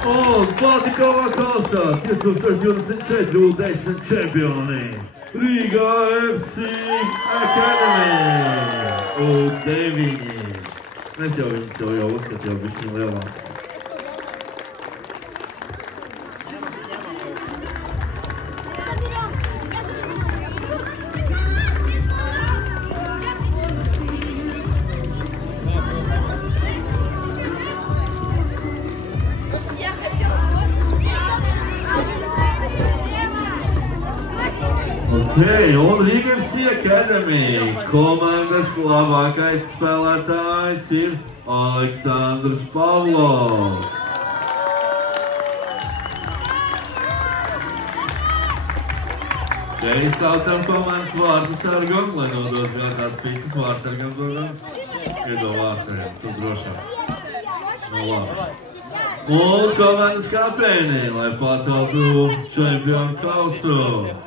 Un Patikāvā Kalsā 2024 U10 čempioni Rīgā FC Academy U9. Mēs jau viņus jau uzskatījām, viņš ir lielāks. Un Rīga FC Academy komandas labākais spēlētājs ir Aleksandrs Pavlovs. Ja izsaucam komandas vārdsargu, lai nodot kāds pīcis vārdsargam, iedo vārdsargam, tu drošāk. No labi. Un komandas kapteini, lai paceltu čempionu kausu.